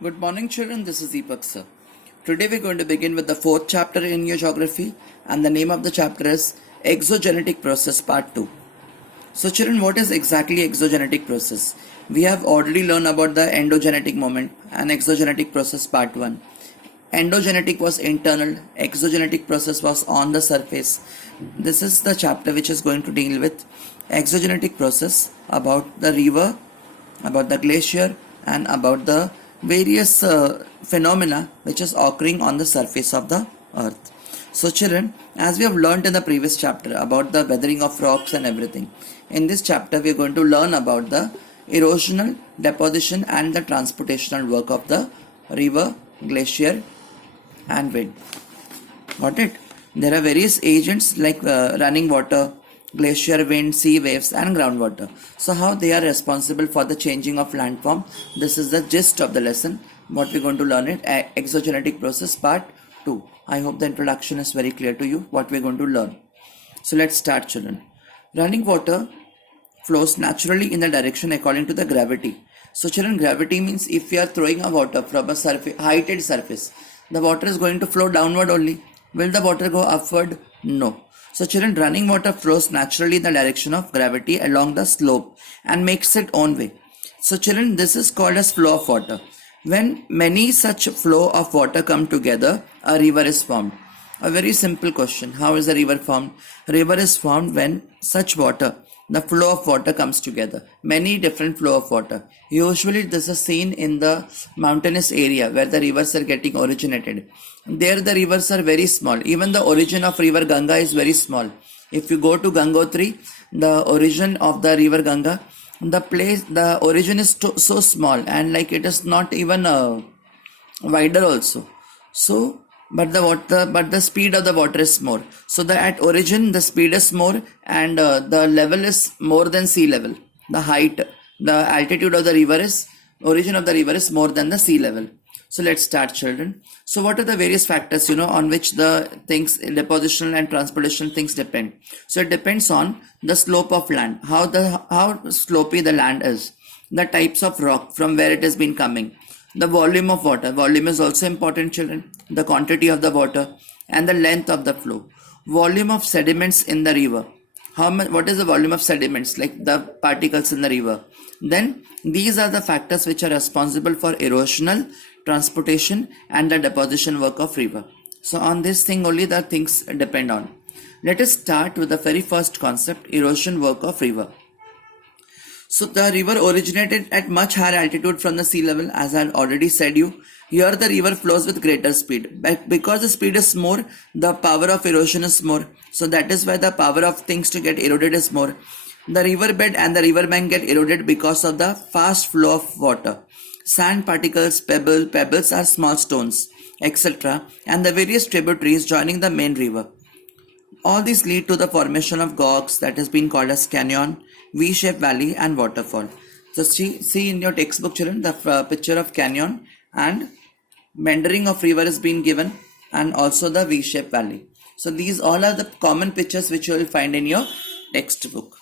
Good morning, children. This is Deepak, sir. Today we're going to begin with the fourth chapter in your geography, and the name of the chapter is Exogenetic Process Part 2. So, children, what is exactly exogenetic process? We have already learned about the endogenetic moment and exogenetic process Part 1. Endogenetic was internal, exogenetic process was on the surface. This is the chapter which is going to deal with exogenetic process about the river, about the glacier, and about the various phenomena which is occurring on the surface of the earth. So children, as we have learned in the previous chapter about the weathering of rocks and everything, in this chapter we are going to learn about the erosional, deposition and the transportational work of the river, glacier and wind. Got it? There are various agents like running water, glacier, wind, sea waves and groundwater. So how they are responsible for the changing of landform? This is the gist of the lesson. What we're going to learn it, exogenetic process part 2. I hope the introduction is very clear to you what we're going to learn. So let's start, children. Running water flows naturally in the direction according to the gravity. So children, gravity means if we are throwing a water from a heighted surface, the water is going to flow downward only. Will the water go upward? No. So children, running water flows naturally in the direction of gravity along the slope and makes its own way. So children, this is called as flow of water. When many such flow of water come together, a river is formed. A very simple question. How is a river formed? A river is formed when such water, the flow of water comes together. Many different flow of water. Usually this is seen in the mountainous area where the rivers are getting originated. There the rivers are very small. Even the origin of river Ganga is very small. If you go to Gangotri, the origin of the river Ganga, the origin is so small and like it is not even wider also. So but the speed of the water is more. So at origin the speed is more and the level is more than sea level. The height, the altitude of the river is, origin of the river is more than the sea level. So let's start, children. So what are the various factors on which the things, depositional and transportation things depend? So it depends on the slope of land, how slopey the land is, the types of rock from where it has been coming, the volume of water. Volume is also important, children. The quantity of the water and the length of the flow. Volume of sediments in the river. What is the volume of sediments, like the particles in the river? Then these are the factors which are responsible for erosional, transportation and the deposition work of river. So on this thing only the things depend on. Let us start with the very first concept, erosion work of river. So the river originated at much higher altitude from the sea level, as I already said you. Here the river flows with greater speed. Because the speed is more, the power of erosion is more. So that is why the power of things to get eroded is more. The riverbed and the riverbank get eroded because of the fast flow of water. Sand particles, pebbles are small stones, etc. and the various tributaries joining the main river. All these lead to the formation of gorges that has been called as canyon, V-shaped valley and waterfall. So see in your textbook, children, the picture of canyon and meandering of river is being given and also the V-shaped valley. So these all are the common pictures which you will find in your textbook.